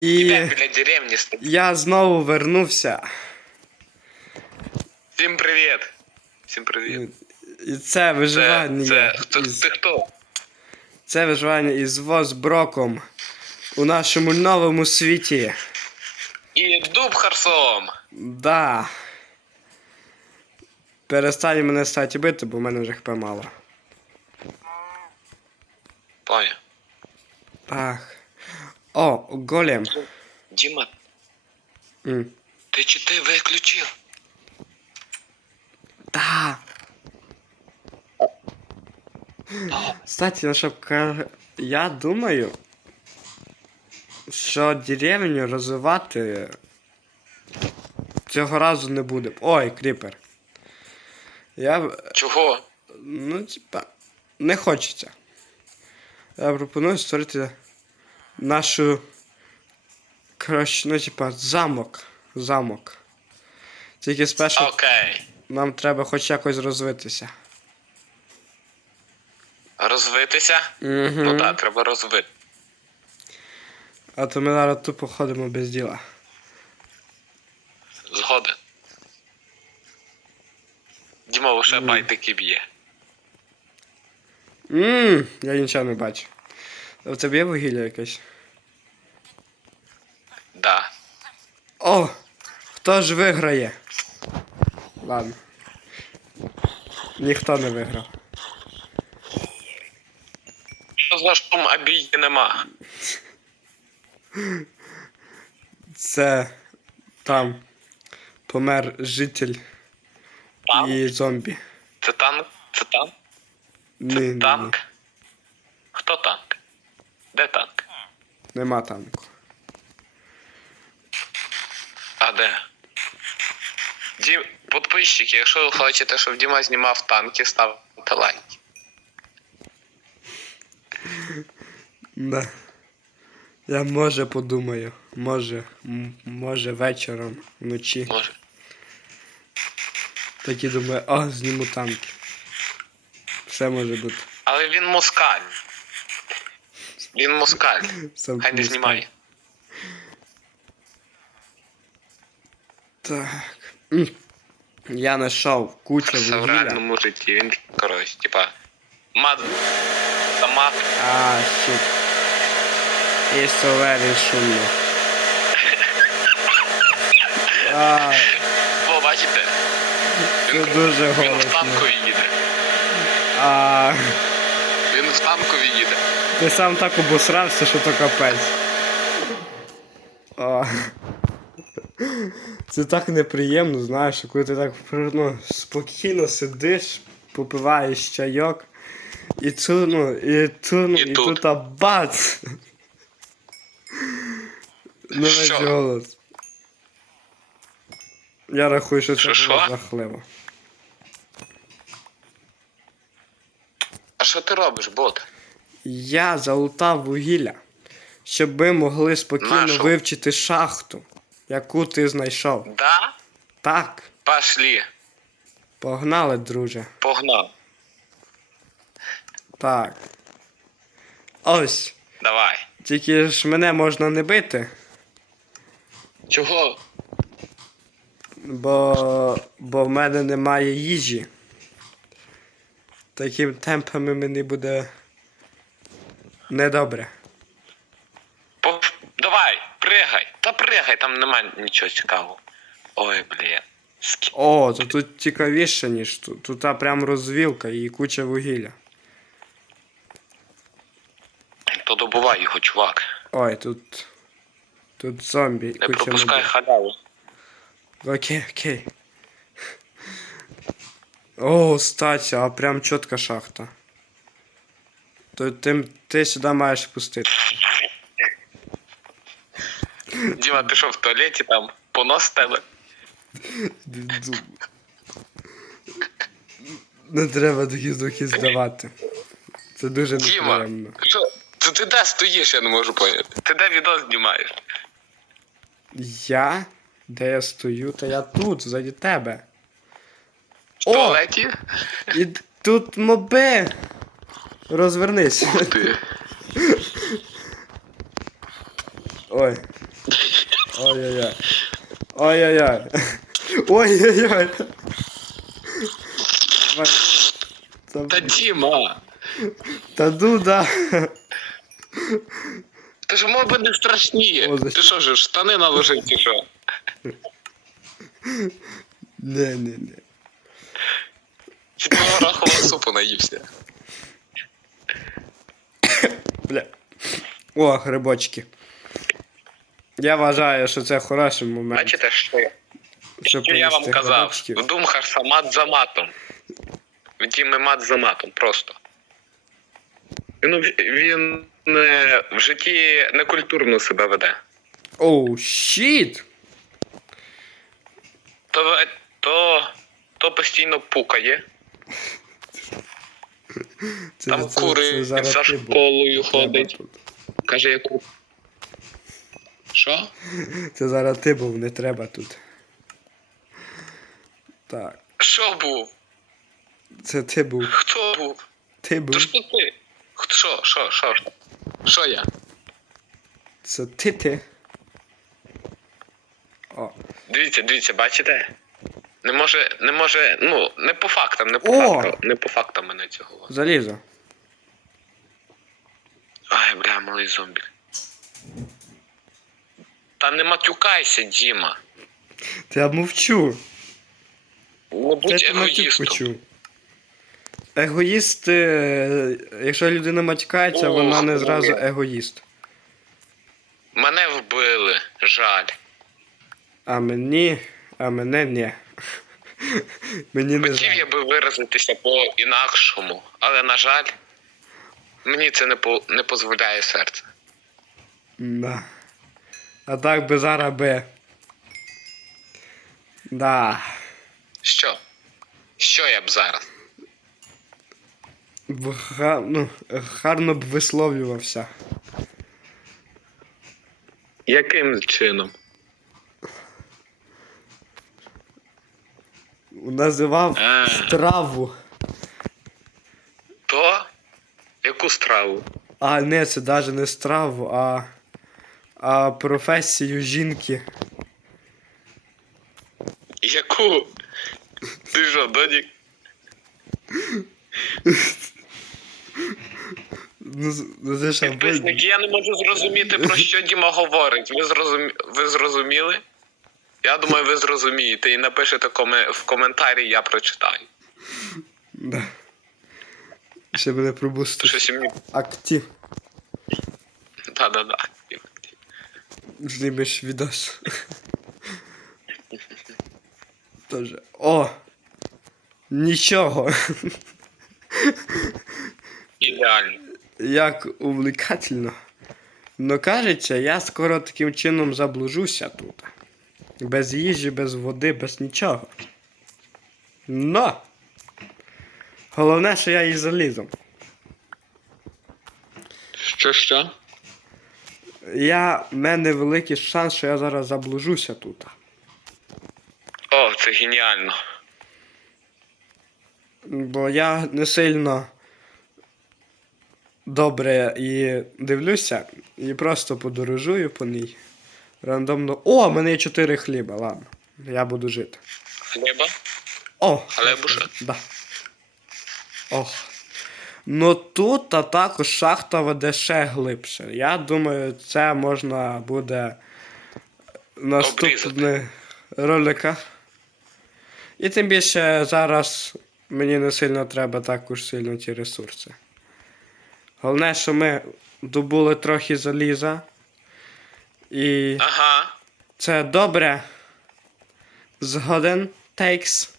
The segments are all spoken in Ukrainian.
І Ідемо біля деревні стоїть. я знову вернувся. Всім привіт. Всім привіт. І це Це, виживання. це, хто, із, ти хто? це виживання із Возброком у нашому новому світі. І дуб харсом. Да. Перестань мене статі бити, бо в мене вже хп мало. Понял. Так. О, голем. Діма, М. ти чи ти виключив? Да. Кстати, ка- я думаю, що деревню розвивати цього разу не буде. Ой, кріпер. Я. б- Чого? Ну, типа, не хочеться. Я пропоную створити нашу. Коротше, ну, типа, замок. Замок. Тільки спершу Окей. нам треба хоч якось розвитися. Розвитися? Угу. Ну так, треба розвити. А то ми зараз тупо ходимо без діла. Згоден. Діма лише байтики б'є. Ммм, я нічого не бачу. А в тебе є вугілля якесь? Да. О! Хто ж виграє? Ладно. Ніхто не виграв. Що за шум, а нема. Це там помер житель Танк? і зомбі. Це танк? Це танк? Ні, Це ні, ні. танк? Хто танк? Де танк? Нема танку. А де? Дім... Подписчики, якщо ви хочете, щоб Діма знімав танки, ставте лайк. Да. Я може подумаю. Може. м- Може вечором, вночі. Може. Такі думаю, о, зніму танки. Все може бути. Але він москаль. Він москаль. Сам Хай не собі знімає. Так. М. Я знайшов кучу Це в вугілля. реальному житті. Він коротше, типа. Мат. Томат. А, щит. І совері шумно. А, О, бачите? це дуже Він в голосно. танкові їде. А, Він в танкові їде. ти сам так обосрався, що то капець. А. Це так неприємно, знаєш, коли ти так ну, спокійно сидиш, попиваєш чайок, і цу, ну, і цу, ну, І і, тут. тут а бац! На голос. Я рахую, що це Що, було що? жахливо. Що ти робиш, бот? Я залутав вугілля, щоб ми могли спокійно Нашу? вивчити шахту, яку ти знайшов. Да? Так, Пошлі. погнали, друже. Погнав. Так. Ось. Давай. Тільки ж мене можна не бити, Чого? бо, бо в мене немає їжі. Таким темпами мені буде недобре. По... Давай, пригай. Та пригай, там немає нічого цікавого. Ой, блін. Скі... О, то тут цікавіше, ніж тут. Тут а, прям розвілка і куча вугілля. То добувай його, чувак. Ой, тут. Тут зомбі. Не куча пропускай халяву. Окей, окей. О, статі, а прям чітка шахта. То ти, ти сюди маєш пустити. Діма, ти що в туалеті там? Понос тебе? Не треба такі звуки здавати. Це дуже Діма, неприємно. що? Це ти де стоїш, я не можу поняти. Ти де відео знімаєш? Я? Де я стою? Та я тут, ззаді тебе. О! туалеті? І тут моби! Розвернись. Ти. Ой. Ой-ой-ой. Ой-ой-ой. Ой-ой-ой. Та, Діма! та ну да. Ти ж мов би не страшніє. О, за Ти що ж, штани наложив чи що? Не, не, не. Ти супу наївся? Бля. О, грибочки. Я вважаю, що це хороший момент. Бачите, що я? щоб Що я вам поїсти казав? грибочків. В Думхарса мат за матом. В Діми мат за матом, просто. Він, він е, в житті некультурно себе веде. Оу, щіт! То, то, то постійно пукає. Це, Там кури, він зараз за школою ходить. Каже, яку. Що? Це зараз ти був, не треба тут. Так, Що був? це ти був. Хто був? Ти був. То не ти. Хто- Що, що, що? що? Що я? Це ти ти. О. Дивіться, дивіться, бачите? Не може, не може, ну, не по фактам, не по О! фактам, не по фактам мене цього. Залізо. Ай, бля, малий зомбі. Та не матюкайся, Діма. Та я мовчу. Не будь тебе матюк егоїстом. почув. Егоїст, е, якщо людина матюкається, О, вона не зразу егоїст. Мене вбили, жаль. А мені. А мене ні. Мені не Хотів я би виразитися по-інакшому, але, на жаль, мені це не, по, не дозволяє серце. Да. А так би зараз би. Да. Що? Що я б зараз? Б- га- ну, гарно б висловлювався. Яким чином? Називав А. страву. То? Яку страву? А не, це навіть не страву, а, а професію жінки. Яку? Ти що, Додік? Ну, з- ну, це ж Підписники, я не можу зрозуміти, про що Діма говорить. Ви, зрозумі... ви зрозуміли? Я думаю, ви зрозумієте і напишете коме... в коментарі, я прочитаю. Да. Ще мене пробустив. Щось мені. Актив. Да-да-да. Знімеш відос. Тоже. О! Нічого. Ідеально. Як увлекательно. Но кажеться, я скоро таким чином заблужуся тут. Без їжі, без води, без нічого. Но! Головне, що я із залізом. Що що? Я, в мене великий шанс, що я зараз заблужуся тут. О, це геніально. Бо я не сильно добре і дивлюся, і просто подорожую по ній. Рандомно. О, в мене є 4 хліба, ладно. Я буду жити. Хліба? О! Хлебуша? Да. Ох. Ну тут а також шахта веде ще глибше. Я думаю, це можна буде в наступних роликах. І тим більше зараз мені не сильно треба також сильно ті ресурси. Головне, що ми добули трохи заліза. І Ага. це добре. Згоден takes.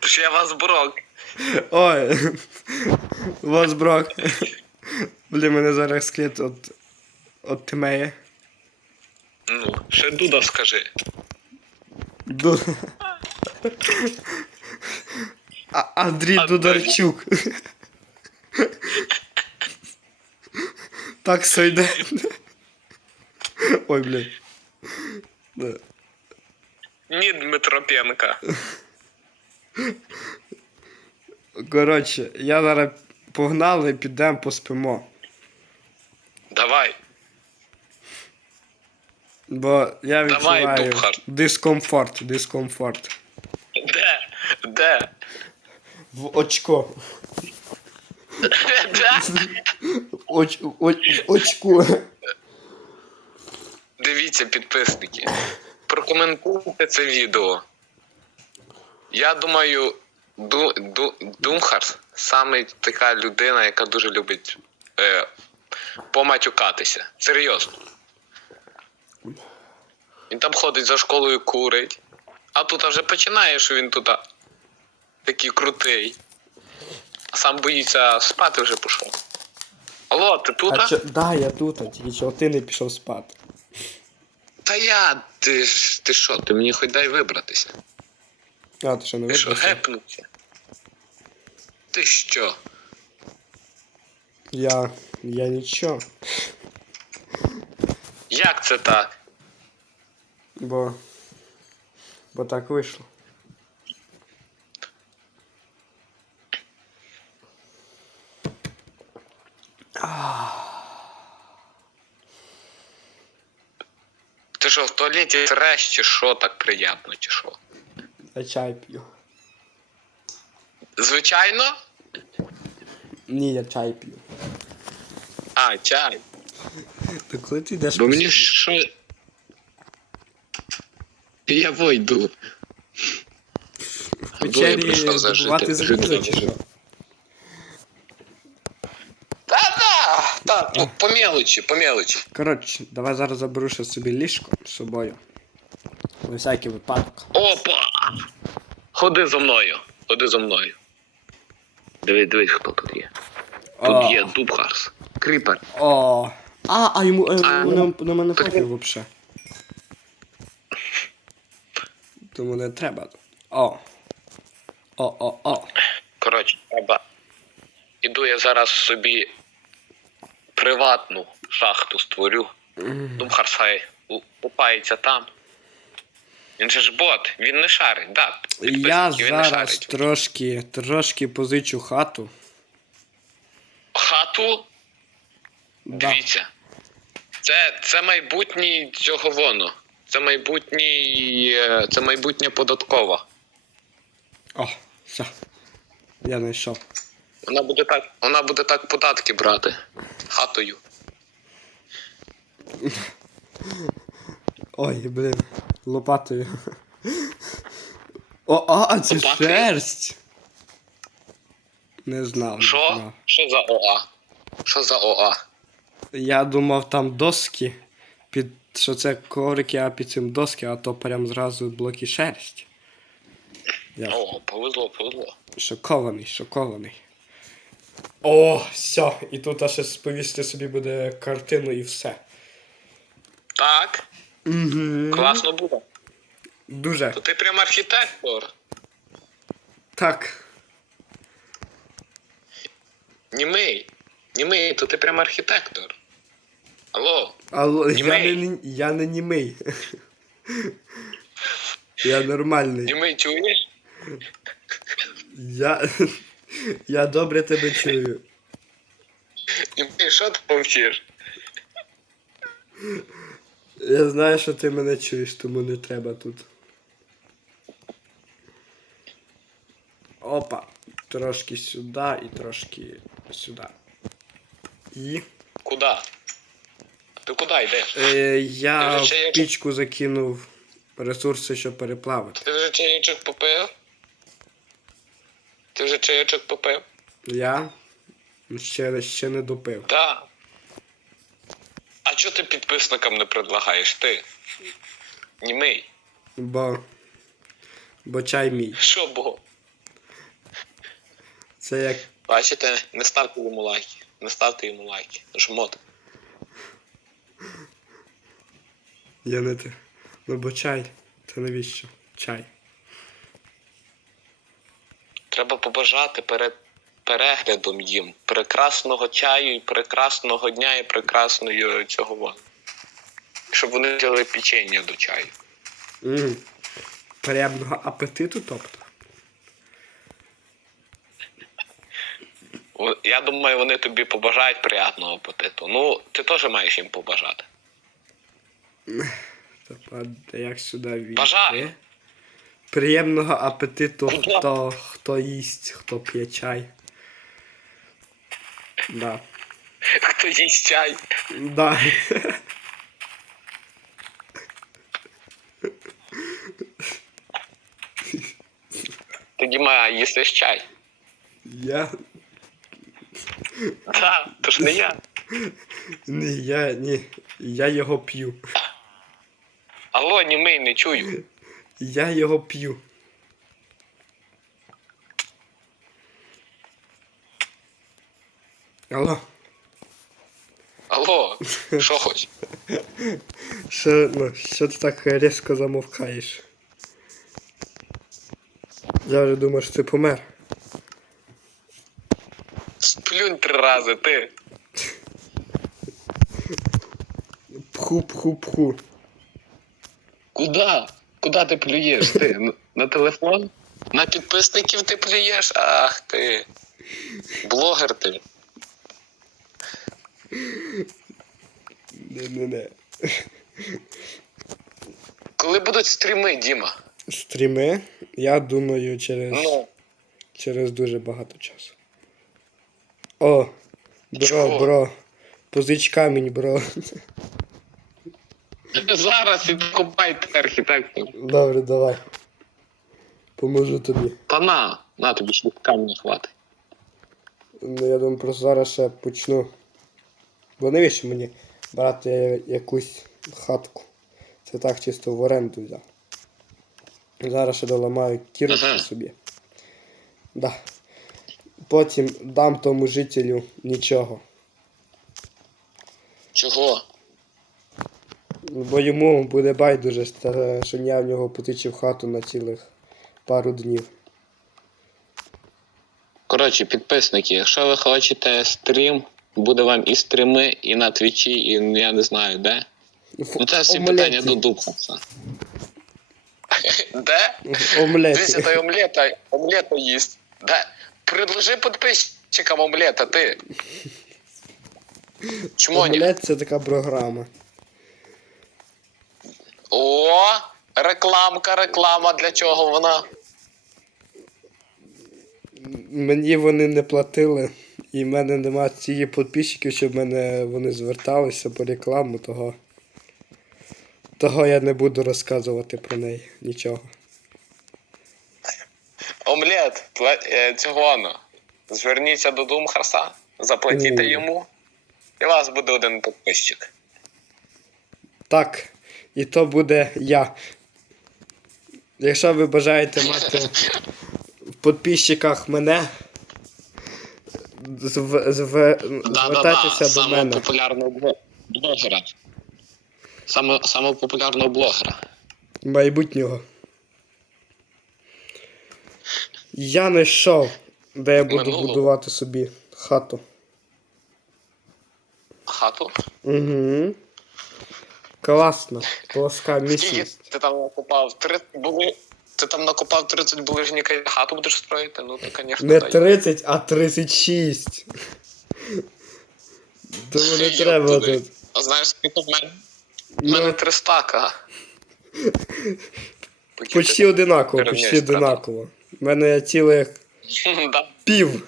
Тож я вас брок. Ой, Возброк. Блін, мене зараз склет от, от тимеє. Ну, ще Дуда скажи. Ду... А, Андрій. Дударчук. Так сойде. Ой, блін. Да. Ні, Дмитропенка. Коротше, я зараз погнали і підемо поспимо. Давай. Давай. Бо я Давай, відчуваю Дубхард. дискомфорт, дискомфорт. Де? Де? В очко. Оч, оч, очку. Дивіться, підписники. Прокоментуйте це відео. Я думаю, Ду, Ду, Думхарс саме така людина, яка дуже любить е, поматюкатися. Серйозно. Він там ходить за школою курить. А тут вже починає, що він тут такий крутий. А сам боїться спати вже пішов. Алло, ти тут? А чо, да, я тут, а тільки чого ти не пішов спати. Та я, ти ти що, ти мені хоч дай вибратися. А, ти що не Ти що, вибрався? гепнувся? Ти що? Я. Я нічого. Як це так? Бо. Бо так вийшло. Ти що, в туалеті треш, чи що так приємно, чи що? Я чай п'ю. Звичайно? Ні, я чай п'ю. А, чай. Та коли ти йдеш Бо мені що. Я вийду. в печері пішов за добувати жити- залізо жити чи не що? можу. Та-да! Та, по, мелочі, по мелочі. Коротше, давай зараз заберу ще собі ліжко з собою. На всякий випадок. Опа! Ходи за мною. Ходи за мною. Дивись, дивись, хто тут є. Тут О. є Дубхарс. Кріпер. О. А, а йому е, А, на, на мене пофіг вообще. Тому не треба. О. О, о, о. Коротше, треба. Іду я зараз собі приватну шахту створю. Думхарс хай у- купається там. Він же ж бот, він не шарить, да. Я він не зараз шарить. трошки, трошки позичу хату. Хату, Да. дивіться. Це, це майбутній цього воно. Це майбутній. е, Це майбутнє податкова. О, все. Я знайшов. Вона буде так, вона буде так податки брати. Хатою. Ой, блин, лопатою. О, а, це Лопатою? шерсть. Не знав. не Що? знав. Що за ОА? Що за ОА? Я думав там доски. Під що це коврики, а під цим доски, а то прям зразу блоки шерсть. Я О, повезло, повезло. шокований, шокований. О, все. І тут аж сповісти собі буде картину і все. Так, Угу. класно буде. Дуже. То ти прям архітектор. Так. Німий. Німий, то ти прям архітектор. Алло, Алло, я не, я не німий. Я нормальний. німий чуєш? Я. Я добре тебе чую. Німий, що ти мовчиш? Я знаю, що ти мене чуєш, тому не треба тут. Опа. Трошки сюди і трошки сюди. І. Куда? Ти куди йдеш? Е, я в пічку закинув ресурси, щоб переплавити. Ти вже чайочок попив? Ти вже чайочок попив? Я ще, ще не допив. Так. А чого ти підписникам не предлагаєш? Ти? Німий. Бо. Бо чай мій. Що бо? Це як. Бачите, не ставте йому лайки. Не ставте йому лайки. Жмот. Я не те. Ну бо чай. Це навіщо? Чай. Треба побажати перед переглядом їм прекрасного чаю і прекрасного дня і прекрасної цього. Щоб вони взяли печення до чаю. М. Приємного апетиту, тобто. Я думаю, вони тобі побажають приятного апетиту. Ну, ти теж маєш їм побажати. Тобто, як сюди війти? Бажаю. Приємного апетиту, хто, хто їсть, хто п'є чай. Да. Хто їсть чай? Да. Тоді має їсти чай. Я. Так, то ж не я. Ні, я ні. Я його п'ю. Алло, німий, не чую. Я його п'ю. Алло, Алло, що хоч? що, ну, що ти так різко замовкаєш? Я вже думав, що ти помер. Сплюнь три рази, ти. Пху, пху, пху. Куда? Куда ти плюєш? Ти? На телефон? На підписників ти плюєш? Ах ти. Блогер ти. Не-не-не. Коли будуть стріми, Діма? Стріми, я думаю, через, Ну, через дуже багато часу. О, бро, Чого? бро. Позич камінь, бро. Зараз і купайте архітектор. Добре, давай. Поможу тобі. Та на, на тобі ще камінь хватить. Ну, я думаю, просто зараз ще почну. Бо навіщо мені брати якусь хатку? Це так чисто в оренду взяв. Зараз ще доламаю кірочку Ага. собі. Да. Потім дам тому жителю нічого. Чого? Бо йому буде байдуже, що я в нього потичив хату на цілих пару днів. Коротше, підписники, якщо ви хочете стрім, буде вам і стріми, і на твічі, і я не знаю де. Ну це всі питання до Дубхаса. Де? Омлеті. Дивіться, той омлета, омлета їсть. Де? Предложи підписчикам омлета, ти. Ні? Омлет це така програма. О, рекламка, реклама, для чого вона? Мені вони не платили, і в мене нема цієї підписчиків, щоб мене вони зверталися по рекламу, того. Того я не буду розказувати про неї нічого. Омлет, е, цього. Зверніться до Думхарса, заплатіть йому, і у вас буде один підписчик. Так, і то буде я. Якщо ви бажаєте мати в підписчиках мене, зв- зв- звертайтеся до самого мене. популярного блогера. Саме, самого популярного блогера. майбутнього. Я знайшов, де я буду Минулого? будувати собі хату. Хату. Угу. Класно. Плоска місяць. ти там накопав? Три були. Ти там накопав 30 булижника і хату будеш строїти? Ну ти, звісно, Не дай. 30, а 36. Тому не треба туди. тут. А знаєш, скільки в мене? Мене Ну, три стака. Почти одинаково, почти одинаково. У мене цілих пів.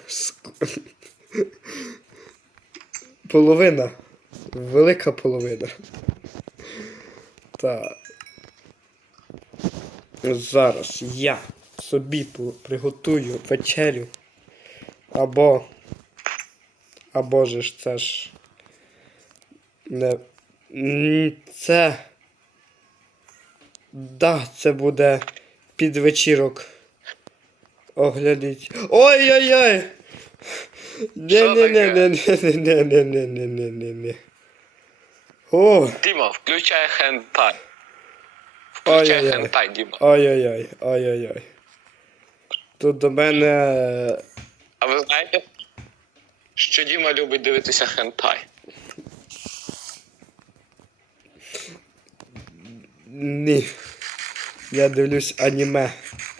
Половина. Велика половина. Так. Зараз я собі приготую вечерю. Або. Або ж це ж. Не. Це. Да, це буде під вечірок. Оглядіть. Ой-ой-ой! Що таке? Не-не-не-не-не-не-не-не-не-не. О! Діма, включай хентай. Включай хентай, Діма. Ой-ой-ой, ой-ой-ой. Тут до мене. А ви знаєте, що Діма любить дивитися хентай? Ні. Я дивлюсь аніме.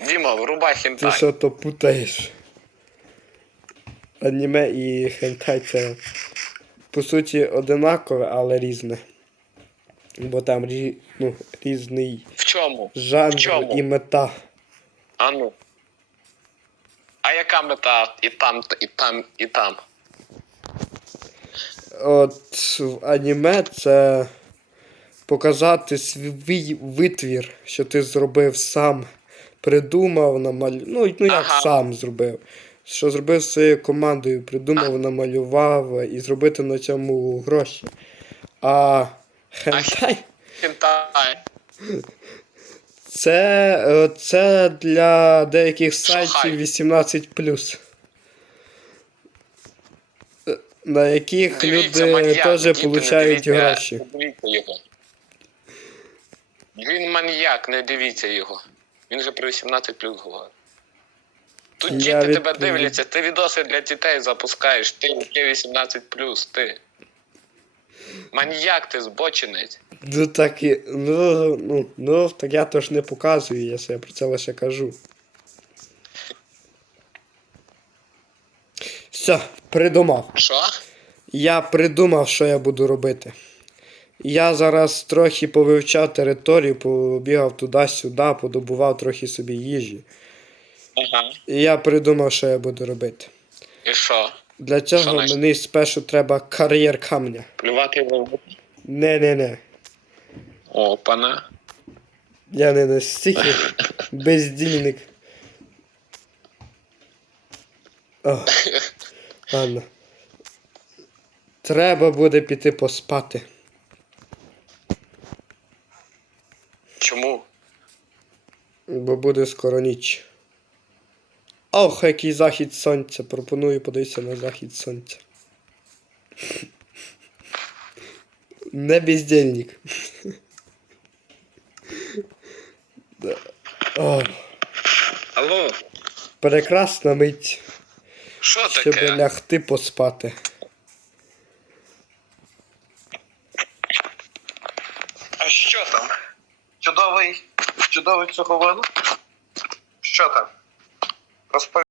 Діма, врубай Ти хентай. що то путаєш? аніме і хентай це по суті одинакове, але різне. Бо там рі... ну, різний В чому? жанр В чому? і мета. А ну. А яка мета і там, і там, і там? От в аніме це показати свій витвір, що ти зробив сам, придумав, намалював. Ну, ну як Ага. сам зробив. Що зробив зі своєю командою, придумав, намалював і зробити на цьому гроші. А хентай Хентай. це, е, це для деяких сайтів 18 на яких Дивіться, люди теж получають гроші. не Дивіться його. Він маньяк, не дивіться його. Він же про 18 плюс говорить. Тут Я діти тебе дивляться, ти відоси для дітей запускаєш, ти яке 18 плюс, ти. Маньяк ти збочинець. Ну так і. Ну, ну, ну так я то ж не показую, якщо я про це лише кажу. Все, придумав. Що? Я придумав, що я буду робити. Я зараз трохи повивчав територію, побігав туди-сюди, подобував трохи собі їжі. Ага. І я придумав, що я буду робити. І що? Для цього значить? мені спершу треба кар'єр камня. Плювати в Не-не-не. Опана. Я не настільки бездільник. О, ладно. Треба буде піти поспати. Чому? Бо буде скоро ніч. Ох, який захід сонця. Пропоную подивитися на захід сонця. Не бездельник. Алло, прекрасна мить, що щоб таке? лягти поспати. А що там? Чудовий, чудовий цього Що там? Розповідь.